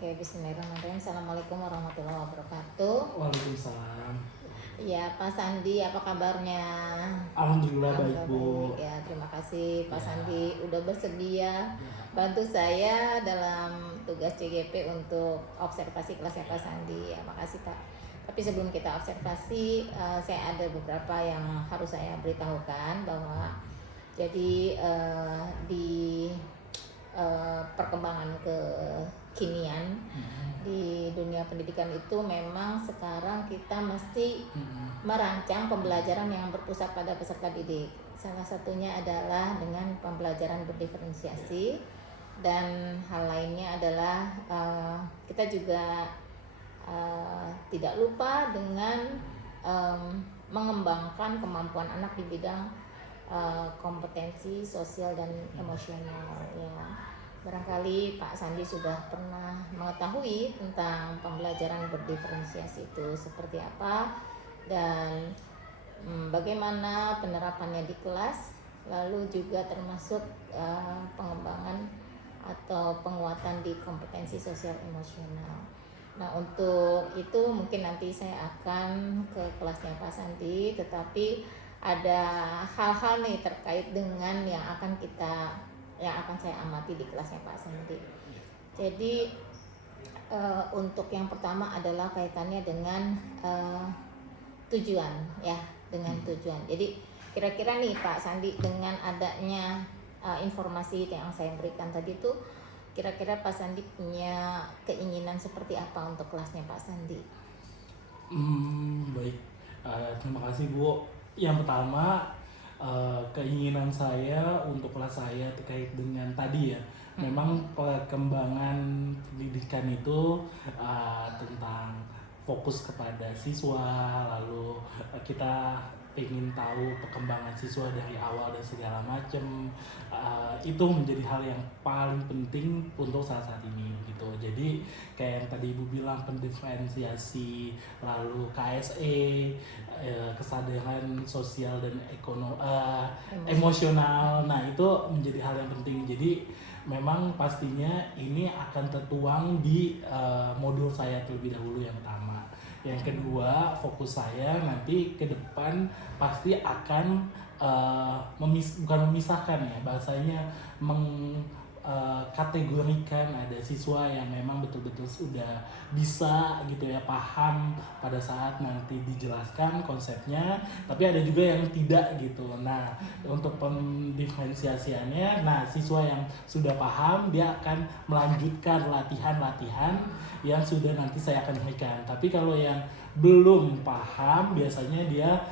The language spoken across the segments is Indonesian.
Oke, bismillahirrahmanirrahim. Assalamualaikum warahmatullahi wabarakatuh. Waalaikumsalam. Ya, Pak Sandi, apa kabarnya? Alhamdulillah baik, Bu. Baik. Ya, terima kasih Pak Ya. Sandi udah bersedia bantu saya dalam tugas CGP untuk observasi kelasnya Pak Sandi. Ya, makasih Pak. Tapi sebelum kita observasi, saya ada beberapa yang harus saya beritahukan bahwa jadi di perkembangan kekinian di dunia pendidikan itu memang sekarang kita mesti merancang pembelajaran yang berpusat pada peserta didik. Salah satunya adalah dengan pembelajaran berdiferensiasi dan hal lainnya adalah kita juga tidak lupa dengan mengembangkan kemampuan anak di bidang kompetensi sosial dan emosional. Ya, barangkali Pak Sandi sudah pernah mengetahui tentang pembelajaran berdiferensiasi itu seperti apa dan bagaimana penerapannya di kelas, lalu juga termasuk pengembangan atau penguatan di kompetensi sosial emosional. Nah, untuk itu mungkin nanti saya akan ke kelasnya Pak Sandi, tetapi ada hal-hal nih terkait dengan yang akan saya amati di kelasnya Pak Sandi. Jadi untuk yang pertama adalah kaitannya dengan tujuan, ya, dengan tujuan. Jadi kira-kira nih Pak Sandi, dengan adanya informasi yang saya berikan tadi tuh, kira-kira Pak Sandi punya keinginan seperti apa untuk kelasnya Pak Sandi? Baik. Terima kasih, Bu. Yang pertama, keinginan saya untuk kelas saya terkait dengan tadi ya, memang perkembangan pendidikan itu tentang fokus kepada siswa, lalu kita ingin tahu perkembangan siswa dari awal dan segala macam. Itu menjadi hal yang paling penting untuk saat ini gitu. Jadi kayak yang tadi Ibu bilang, pendiferensiasi, lalu KSE, kesadaran sosial dan emosional. Nah, itu menjadi hal yang penting. Jadi memang pastinya ini akan tertuang di modul saya terlebih dahulu yang pertama. Yang kedua, fokus saya nanti ke depan pasti akan bukan memisahkan ya, bahasanya kategorikan ada siswa yang memang betul-betul sudah bisa gitu ya, paham pada saat nanti dijelaskan konsepnya, tapi ada juga yang tidak gitu. Nah, untuk pendiferensiasiannya, nah siswa yang sudah paham dia akan melanjutkan latihan-latihan yang sudah nanti saya akan berikan. Tapi kalau yang belum paham, biasanya dia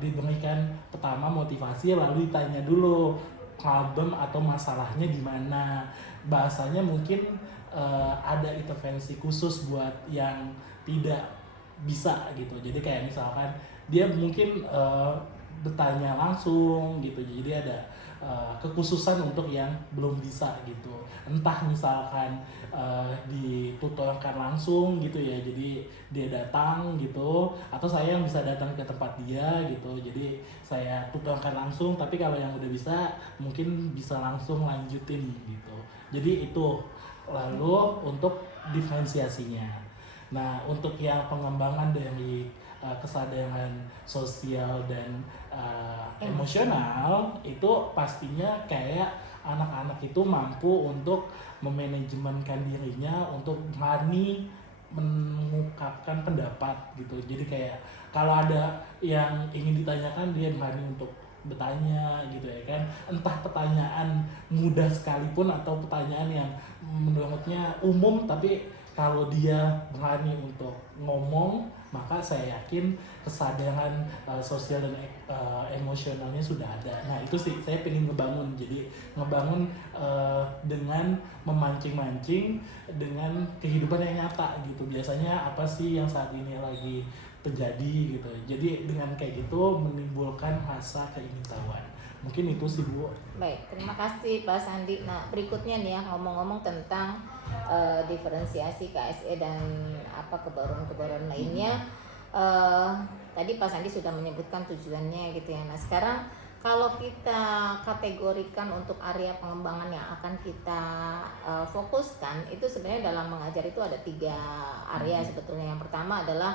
diberikan pertama motivasi, lalu ditanya dulu problem atau masalahnya di mana. Bahasanya mungkin ada intervensi khusus buat yang tidak bisa gitu. Jadi kayak misalkan dia mungkin bertanya langsung gitu. Jadi ada kekhususan untuk yang belum bisa gitu. Entah misalkan ditutorkan langsung gitu ya, jadi dia datang gitu, atau saya yang bisa datang ke tempat dia gitu, jadi saya tutorkan langsung. Tapi kalau yang udah bisa mungkin bisa langsung lanjutin gitu. Jadi itu. Lalu untuk diferensiasinya, nah untuk yang pengembangan dari kesadaran sosial dan emosional, itu pastinya kayak anak-anak itu mampu untuk memanajemenkan dirinya untuk berani mengungkapkan pendapat gitu. Jadi kayak kalau ada yang ingin ditanyakan, dia berani untuk bertanya gitu ya kan, entah pertanyaan mudah sekalipun atau pertanyaan yang menurutnya umum, tapi kalau dia berani untuk ngomong, maka saya yakin kesadaran sosial dan emosionalnya sudah ada. Nah, itu sih saya pengen ngebangun. Jadi ngebangun dengan memancing-mancing dengan kehidupan yang nyata gitu. Biasanya apa sih yang saat ini lagi terjadi gitu. Jadi dengan kayak gitu menimbulkan rasa keingintahuan. Mungkin itu sih, Bu. Baik, terima kasih Pak Sandi. Nah, berikutnya nih ya, ngomong-ngomong tentang diferensiasi KSE dan kebaruan-kebaruan lainnya. Tadi Pak Sandi sudah menyebutkan tujuannya gitu ya. Nah, sekarang Kalau kita kategorikan untuk area pengembangan yang akan kita fokuskan, itu sebenarnya dalam mengajar itu ada 3 area sebetulnya. Yang pertama adalah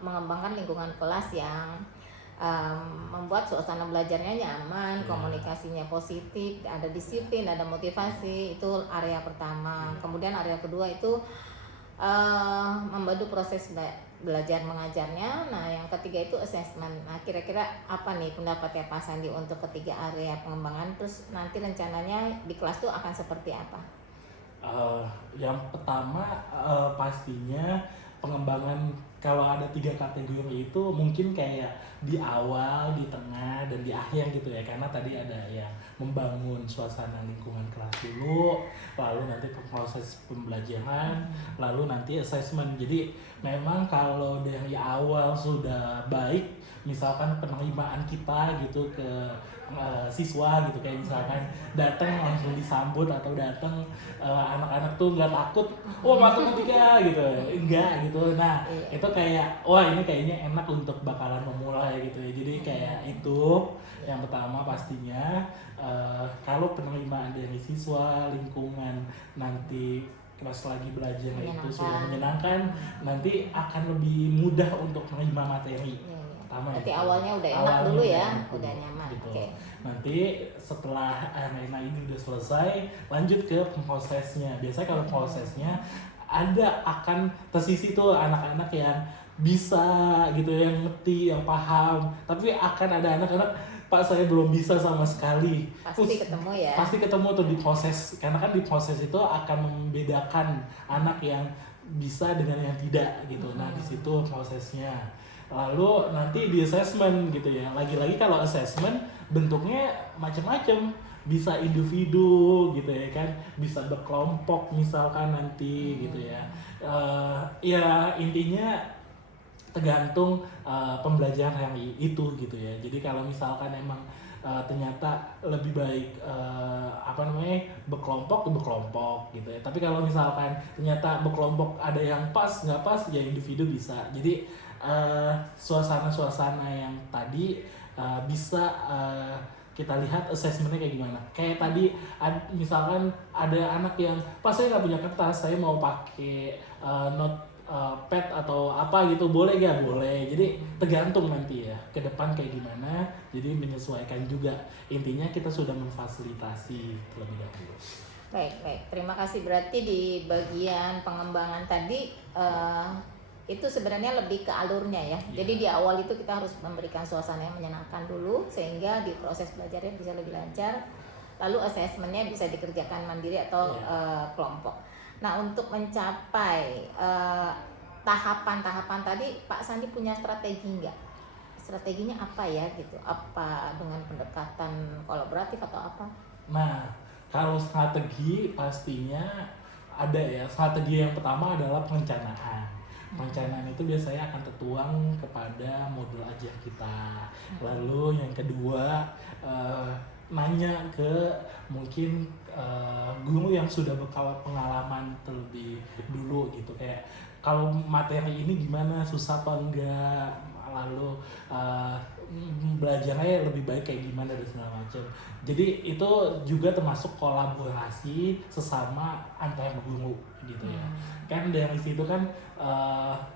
mengembangkan lingkungan kelas yang membuat suasana belajarnya nyaman, komunikasinya positif, ada disiplin, ada motivasi, itu area pertama. Kemudian area kedua itu membantu proses belajar mengajarnya. Nah, yang ketiga itu assessment. Nah, kira-kira apa nih pendapatnya Pak Sandi untuk ketiga area pengembangan? Terus nanti rencananya di kelas tuh akan seperti apa? Yang pertama pastinya pengembangan, kalau ada 3 kategori itu mungkin kayak di awal, di tengah, dan di akhir gitu ya. Karena tadi ada yang membangun suasana lingkungan kelas dulu, lalu nanti proses pembelajaran, lalu nanti assessment. Jadi memang kalau dari awal sudah baik, misalkan penerimaan kita gitu ke siswa gitu, kayak misalkan datang langsung disambut, atau datang anak-anak tuh nggak takut, wah matematika gitu, enggak gitu. Nah itu kayak wah ini kayaknya enak untuk bakalan memulai gitu ya. Jadi kayak itu yang pertama pastinya. Kalau penerimaan dari siswa, lingkungan nanti pas lagi belajar itu sudah menyenangkan, nanti akan lebih mudah untuk menerima materi. Berarti awalnya udah enak dulu ya, udah nyaman. Gitu. Oke. Nanti setelah arena ini udah selesai, lanjut ke prosesnya. Biasanya kalau prosesnya ada akan tersisi tuh anak-anak yang bisa gitu, yang ngerti, yang paham. Tapi akan ada anak-anak, Pak saya belum bisa sama sekali. Pasti ketemu ya. Pasti ketemu tuh di proses. Karena kan di proses itu akan membedakan anak yang bisa dengan yang tidak gitu. Nah di situ prosesnya. Lalu nanti di assessment gitu ya. Lagi-lagi kalau assessment bentuknya macam-macam. Bisa individu gitu ya kan, bisa berkelompok misalkan nanti gitu ya. Ya intinya tergantung pembelajaran yang itu gitu ya. Jadi kalau misalkan emang ternyata lebih baik berkelompok gitu ya. Tapi kalau misalkan ternyata berkelompok ada yang pas nggak pas, ya individu bisa. Jadi suasana-suasana yang tadi bisa kita lihat assessmentnya kayak gimana. Kayak tadi misalkan ada anak yang pas saya nggak punya kertas, saya mau pakai pad atau apa gitu, boleh gak? Boleh. Jadi tergantung nanti ya ke depan kayak gimana. Jadi menyesuaikan juga. Intinya kita sudah memfasilitasi terlebih dahulu. Baik. Terima kasih. Berarti di bagian pengembangan tadi itu sebenarnya lebih ke alurnya ya. Jadi di awal itu kita harus memberikan suasana yang menyenangkan dulu sehingga di proses belajarnya bisa lebih lancar. Lalu assessmentnya bisa dikerjakan mandiri atau kelompok. Nah, untuk mencapai tahapan-tahapan tadi, Pak Sandi punya strategi nggak? Strateginya apa ya gitu? Apa dengan pendekatan kolaboratif atau apa? Nah, kalau strategi pastinya ada ya. Strategi yang pertama adalah perencanaan. Perencanaan itu biasanya akan tertuang kepada modul ajar kita. Lalu yang kedua, nanya ke mungkin guru yang sudah berpengalaman terlebih dulu gitu, kayak kalau materi ini gimana, susah apa enggak, lalu belajarnya lebih baik kayak gimana dan segala macam. Jadi itu juga termasuk kolaborasi sesama antar guru gitu ya. Kan dari situ kan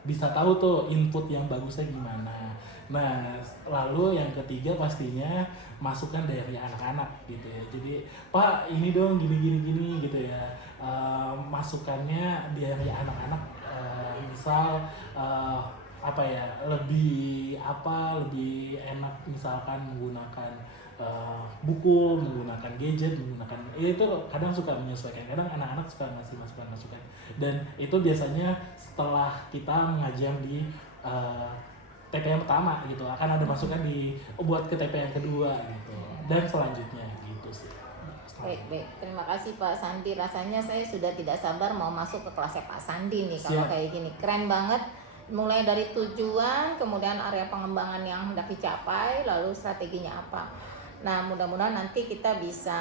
bisa tahu tuh input yang bagusnya gimana. Nah, lalu yang ketiga pastinya masukan dari anak-anak gitu ya. Jadi, Pak ini dong gini gitu ya. Masukannya dari anak-anak, misal lebih enak misalkan menggunakan buku, menggunakan gadget, itu kadang suka menyesuaikan. Kadang anak-anak suka ngasih masukan. Dan itu biasanya setelah kita mengajar di TP yang pertama gitu, akan ada masukan buat ke TP yang kedua gitu, dan selanjutnya gitu sih. Baik. Terima kasih Pak Sandi. Rasanya saya sudah tidak sabar mau masuk ke kelasnya Pak Sandi nih. Kalau kayak gini keren banget. Mulai dari tujuan, kemudian area pengembangan yang hendak dicapai, lalu strateginya apa. Nah, mudah-mudahan nanti kita bisa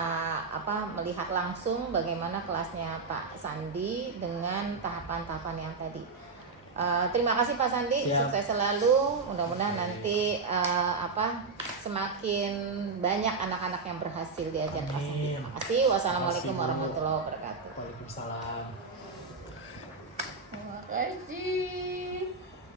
melihat langsung bagaimana kelasnya Pak Sandi dengan tahapan-tahapan yang tadi. Terima kasih Pak Sandi, Siap. sukses selalu. Mudah-mudahan nanti semakin banyak anak-anak yang berhasil diajar Pak Sandi. Amin. Terima kasih. Wassalamualaikum Terima kasih, Bu. warahmatullahi wabarakatuh. Waalaikumsalam.